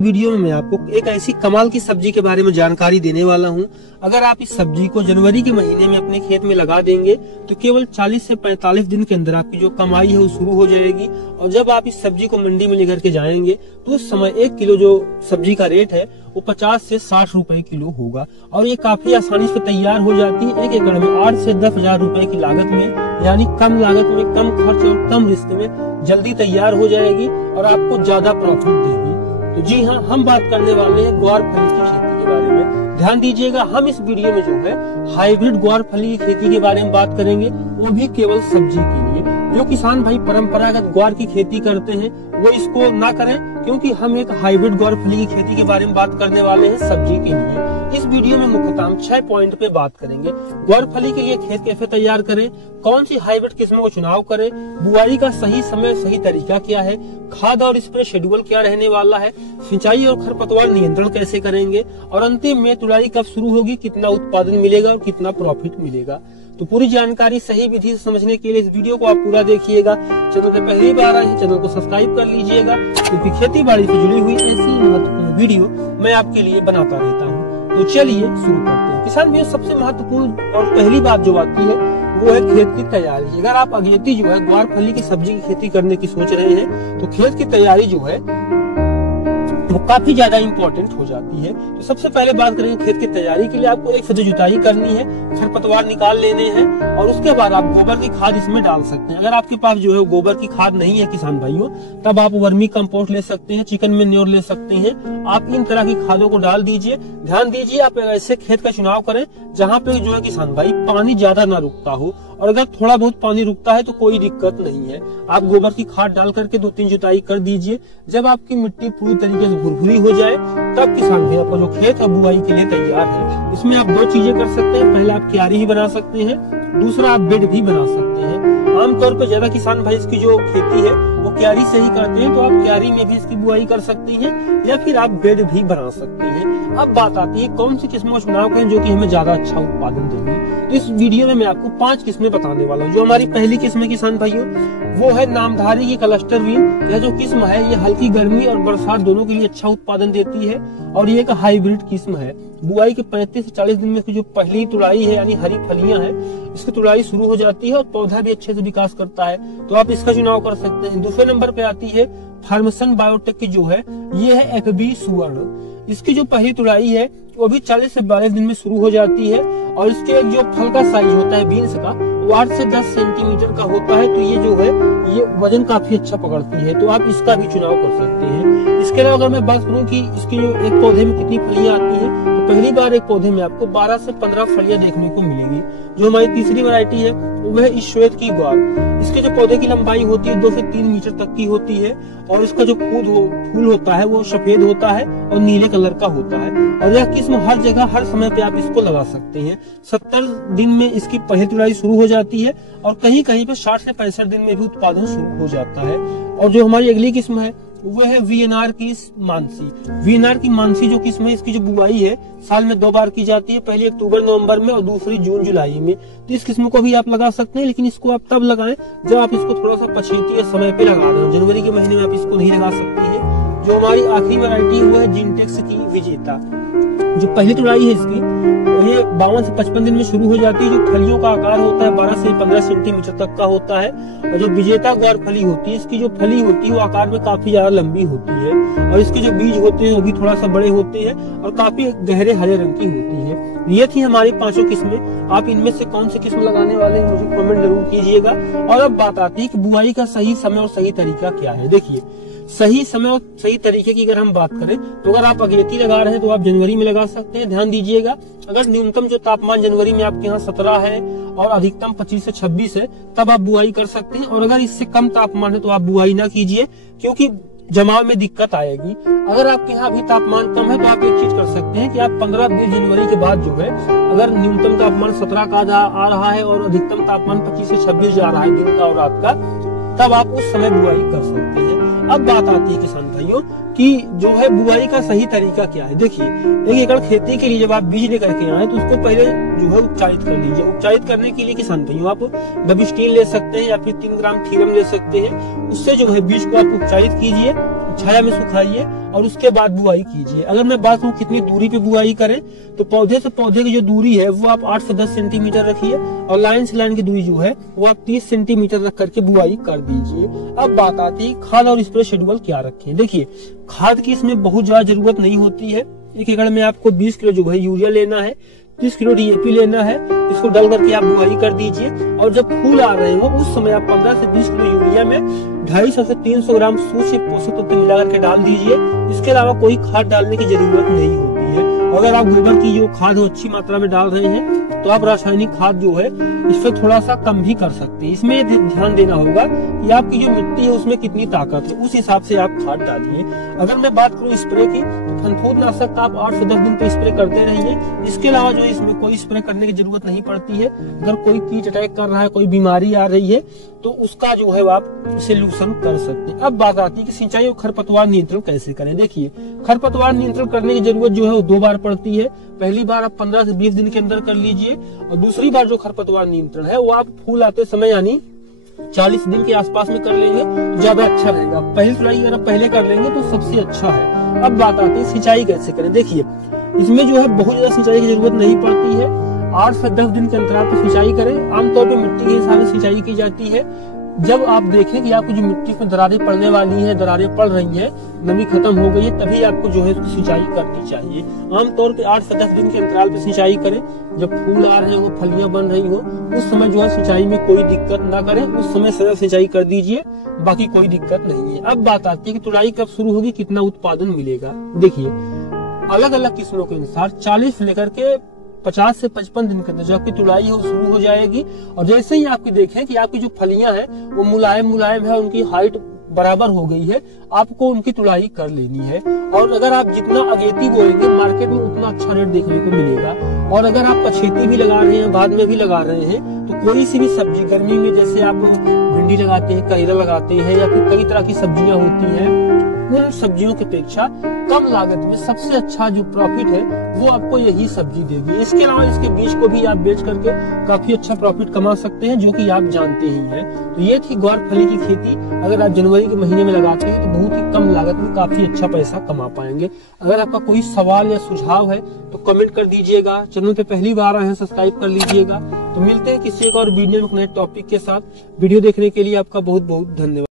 Video में मैं आपको एक ऐसी कमाल की सब्जी के बारे में जानकारी देने वाला हूं। अगर आप इस सब्जी को जनवरी के महीने में अपने खेत में लगा देंगे तो केवल 40 से 45 दिन के अंदर आपकी जो कमाई है वो शुरू हो जाएगी। और जब आप इस सब्जी को मंडी में लेकर के जाएंगे तो उस समय 1 किलो जो सब्जी का रेट है वो 50 से 60 रुपए किलो होगा। और ये काफी आसानी से तैयार हो जाती है। 1 एकड़ में 8 से 10 हजार रुपए की लागत में, यानी कम लागत में, कम खर्च और कम रिस्क में जल्दी तैयार हो जाएगी और आपको ज्यादा प्रॉफिट देगी। तो जी हाँ, हम बात करने वाले हैं ग्वार फली की खेती के बारे में। ध्यान दीजिएगा, हम इस वीडियो में जो है हाइब्रिड ग्वार फली की खेती के बारे में बात करेंगे, वो भी केवल सब्जी के लिए। जो किसान भाई परंपरागत ग्वार की खेती करते हैं वो इसको ना करें, क्योंकि हम एक हाइब्रिड ग्वार फली की खेती के बारे में बात करने वाले हैं सब्जी के लिए। इस वीडियो में मुख्यतः हम 6 पॉइंट पे बात करेंगे। ग्वार फली के लिए खेत कैसे तैयार करें, कौन सी हाइब्रिड किस्मों का चुनाव करें, बुआई का सही समय सही तरीका क्या है, खाद और स्प्रे शेड्यूल क्या रहने वाला है, सिंचाई और खरपतवार नियंत्रण कैसे करेंगे, और अंतिम में तुड़ाई कब शुरू होगी, कितना उत्पादन मिलेगा और कितना प्रॉफिट मिलेगा। तो पूरी जानकारी सही विधि से समझने के लिए इस वीडियो को आप पूरा देखिएगा। चैनल पे पहली बार आए चैनल को सब्सक्राइब कर लीजिएगा, क्योंकि खेती बाड़ी से जुड़ी हुई ऐसी महत्वपूर्ण वीडियो मैं आपके लिए बनाता रहता हूँ। तो चलिए शुरू करते हैं। किसान भाइयों, सबसे महत्वपूर्ण और पहली बात जो आती है वो है खेत की तैयारी। अगर आप अगेती जो है ग्वार फली की सब्जी की खेती करने की सोच रहे हैं तो खेत की तैयारी जो है वो काफी ज्यादा इम्पोर्टेंट हो जाती है। तो सबसे पहले बात करेंगे खेत की तैयारी के लिए आपको एक सीधी जुताई करनी है, खरपतवार निकाल लेने हैं और उसके बाद आप गोबर की खाद इसमें डाल सकते हैं। अगर आपके पास जो है गोबर की खाद नहीं है किसान भाइयों, तब आप वर्मी कंपोस्ट ले सकते हैं, चिकन मैन्योर ले सकते हैं। आप इन तरह की खादों को डाल दीजिए। ध्यान दीजिए, आप ऐसे खेत का चुनाव करें जहाँ पे जो है किसान भाई पानी ज्यादा ना रुकता हो, और अगर थोड़ा बहुत पानी रुकता है तो कोई दिक्कत नहीं है। आप गोबर की खाद डाल करके 2-3 जुताई कर दीजिए। जब आपकी मिट्टी पूरी तरीके से भुरभुरी हो जाए तब किसान भाई आपका जो खेत है बुआई के लिए तैयार है। इसमें आप 2 चीजें कर सकते हैं। पहला, आप क्यारी भी बना सकते हैं, दूसरा आप बेड भी बना सकते हैं। आमतौर पर ज्यादा किसान भाई इसकी जो खेती है वो क्यारी से ही करते हैं, तो आप क्यारी में भी इसकी बुआई कर सकती हैं या फिर आप बेड भी बना सकती हैं। अब बात आती है कौन सी किस्मों का चुनाव करें जो कि हमें ज्यादा अच्छा उत्पादन देंगे। तो इस वीडियो में मैं आपको 5 किस्में बताने वाला हूँ। जो हमारी पहली किस्म है किसान भाइयों, वो है नामधारी की क्लस्टर बीन। यह जो किस्म है ये हल्की गर्मी और बरसात दोनों के लिए अच्छा उत्पादन देती है और ये एक हाइब्रिड किस्म है। बुआई के 35 से 40 दिन में इसकी जो पहली तुड़ाई है यानी हरी फलियां हैं, इसकी तुड़ाई शुरू हो जाती है और पौधा भी अच्छे से विकास करता है, तो आप इसका चुनाव कर सकते हैं। दूसरे नंबर पे आती है फार्मसन बायोटेक की जो है ये है FB सुवर्ण। इसकी जो पहली तुड़ाई है वो भी 40 से 42 दिन में शुरू हो जाती है और इसके एक जो फल का साइज होता है बीन्स का वो 8 से 10 सेंटीमीटर का होता है। तो ये जो है ये वजन काफी अच्छा पकड़ती है, तो आप इसका भी चुनाव कर सकते हैं। इसके अलावा अगर मैं बात करूं कि इसकी जो एक पौधे में कितनी फलियां आती हैं, तो पहली बार एक पौधे में आपको 12 से 15 फलियां देखने को मिलेगी। जो हमारी तीसरी वैरायटी है वह है श्वेत की ग्वार। इसके जो पौधे की लंबाई होती है 2 से 3 मीटर तक की होती है और इसका जो फूल होता है वो सफेद होता है और नीले कलर का होता है। और यह किस्म हर जगह हर समय पे आप इसको लगा सकते हैं। 70 दिन में इसकी पहली तुड़ाई शुरू हो जाती है और कहीं कहीं पे 60 से 65 दिन में भी उत्पादन शुरू हो जाता है। और जो हमारी अगली किस्म है वो है VNR की मानसी। VNR की मानसी जो किस्म है, इसकी जो बुआई है साल में 2 बार की जाती है, पहली अक्टूबर नवंबर में और दूसरी जून जुलाई में। तो इस किस्म को भी आप लगा सकते हैं, लेकिन इसको आप तब लगाएं जब आप इसको थोड़ा सा पछेती या समय पे लगा दें। जनवरी के महीने में आप इसको नहीं लगा सकती है। जो हमारी आखिरी वैरायटी वो है जिनटेक्स की विजेता। जो पहली तुड़ाई है इसकी ये 52 से 55 दिन में शुरू हो जाती है। जो फलियों का आकार होता है 12 से 15 सेंटीमीटर तक का होता है। और जो विजेता ग्वार फली होती है, इसकी जो फली होती है वो आकार में काफी ज्यादा लंबी होती है और इसके जो बीज होते हैं वो भी थोड़ा सा बड़े होते हैं और काफी गहरे हरे रंग की होती है। ये थी हमारी 5 किस्में। आप इनमें से कौन सी किस्म लगाने वाले हैं मुझे कमेंट जरूर कीजिएगा। और अब बात आती है कि बुआई का सही समय और सही तरीका क्या है। देखिए, सही समय और सही तरीके की अगर हम बात करें तो अगर आप अगेती लगा रहे हैं तो आप जनवरी में लगा सकते हैं। ध्यान दीजिएगा, अगर न्यूनतम जो तापमान जनवरी में आपके यहाँ 17 है और अधिकतम 25 से 26 है तब आप बुआई कर सकते हैं। और अगर इससे कम तापमान है तो आप बुआई ना कीजिए, क्योंकि जमाव में दिक्कत आएगी। अगर आपके यहाँ अभी तापमान कम है तो आप एक चीज कर सकते हैं कि आप 15-20 जनवरी के बाद जो है, अगर न्यूनतम तापमान 17 का आ रहा है और अधिकतम तापमान 25 से 26 जा रहा है दिन का और रात का, तब आप उस समय बुआई कर सकते हैं। अब बात आती है किसान भाइयों कि जो है बुआई का सही तरीका क्या है। देखिए, 1 एकड़ खेती के लिए जब आप बीज लेकर के आए तो उसको पहले जो है उपचारित कर लीजिए। उपचारित करने के लिए किसान भाइयों आप बबिस्टीन ले सकते हैं या फिर 3 ग्राम थीरम ले सकते हैं। उससे जो है बीज को आप उपचारित कीजिए। छाया में सुखाइए और उसके बाद बुआई कीजिए। अगर मैं बात करूं कितनी दूरी पे बुआई करें, तो पौधे से पौधे की जो दूरी है वो आप 8 से 10 सेंटीमीटर रखिए और लाइन से लाइन की दूरी जो है वो आप 30 सेंटीमीटर रख करके बुआई कर दीजिए। अब बात आती है खाद और स्प्रे शेड्यूल क्या रखें। देखिए, खाद की इसमें बहुत ज्यादा जरूरत नहीं होती है। 1 एकड़ में आपको 20 किलो जो है यूरिया लेना है, 30 किलो DAP लेना है। इसको डाल करके आप बुआई कर दीजिए और जब फूल आ रहे हो उस समय आप 15 से 20 किलो यूरिया में 250 से 300 ग्राम सूक्ष्म पोषक तत्व मिला करके डाल दीजिए। इसके अलावा कोई खाद डालने की जरूरत नहीं होती है। अगर आप गोबर की जो खाद हो अच्छी मात्रा में डाल रहे हैं तो आप रासायनिक खाद जो है इससे थोड़ा सा कम भी कर सकते हैं। इसमें ध्यान देना होगा कि आपकी जो मिट्टी है उसमें कितनी ताकत है, उस हिसाब से आप खाद डालिए। अगर मैं बात करूं स्प्रे की, तो फनफूदनाशक आप 8 से 10 दिन पे स्प्रे करते रहिए। इसके अलावा जो इसमें कोई स्प्रे करने की जरूरत नहीं पड़ती है। अगर कोई कीट अटैक कर रहा है, कोई बीमारी आ रही है, तो उसका जो है आप सोल्यूशन कर सकते हैं। अब बात आती है कि सिंचाई और खरपतवार नियंत्रण कैसे करें। देखिए, खरपतवार नियंत्रण करने की जरूरत जो है वो 2 बार पड़ती है। पहली बार आप 15 से 20 दिन के अंदर कर लीजिए और दूसरी बार जो खरपतवार नियंत्रण है वो आप फूल आते समय यानी 40 दिन के आसपास में कर लेंगे तो ज्यादा अच्छा रहेगा। पहली तुड़ाई अगर आप पहले कर लेंगे तो सबसे अच्छा है। अब बात आती है सिंचाई कैसे करें। देखिए, इसमें जो है बहुत ज्यादा सिंचाई की जरूरत नहीं पड़ती है। 8 से 10 दिन के अंतराल पर सिंचाई करें। आमतौर पर मिट्टी के हिसाब से सिंचाई की जाती है। जब आप देखें कि आपकी जो मिट्टी में दरारें पड़ने वाली हैं, दरारें पड़ रही हैं, नमी खत्म हो गई है, तभी आपको जो है सिंचाई करनी चाहिए। आमतौर पे 8 से 10 दिन के अंतराल पे सिंचाई करें। जब फूल आ रहे हो, फलियां बन रही हो, उस समय जो है सिंचाई में कोई दिक्कत ना करें, उस समय सदा सिंचाई कर दीजिए, बाकी कोई दिक्कत नहीं है। अब बात आती है कि तुड़ाई कब शुरू होगी, कितना उत्पादन मिलेगा। देखिए, अलग अलग किस्मों के अनुसार 40 से लेकर के 50 से 55 दिन के अंदर जो आपकी तुड़ाई है वो शुरू हो जाएगी। और जैसे ही आपकी देखें कि आपकी जो फलियां हैं वो मुलायम है, उनकी हाइट बराबर हो गई है, आपको उनकी तुड़ाई कर लेनी है। और अगर आप जितना अगेती बोएंगे मार्केट में उतना अच्छा रेट देखने को मिलेगा। और अगर आप पछेती भी लगा रहे हैं, बाद में भी लगा रहे हैं, तो कोई सी भी सब्जी गर्मी में जैसे आप भिंडी लगाते हैं, करेला लगाते हैं या फिर कई तरह की सब्जियां होती हैं, उन सब्जियों की अपेक्षा कम लागत में सबसे अच्छा जो प्रॉफिट है वो आपको यही सब्जी देगी। इसके अलावा इसके बीज को भी आप बेच करके काफी अच्छा प्रॉफिट कमा सकते हैं, जो कि आप जानते ही हैं। तो ये थी ग्वारफली की खेती। अगर आप जनवरी के महीने में लगाते हैं तो बहुत ही कम लागत में काफी अच्छा पैसा कमा पाएंगे। अगर आपका कोई सवाल या सुझाव है तो कमेंट कर दीजिएगा। चैनल पे पहली बार आए हैं सब्सक्राइब कर लीजिएगा। तो मिलते हैं किसी एक और वीडियो में एक नए टॉपिक के साथ। वीडियो देखने के लिए आपका बहुत बहुत धन्यवाद।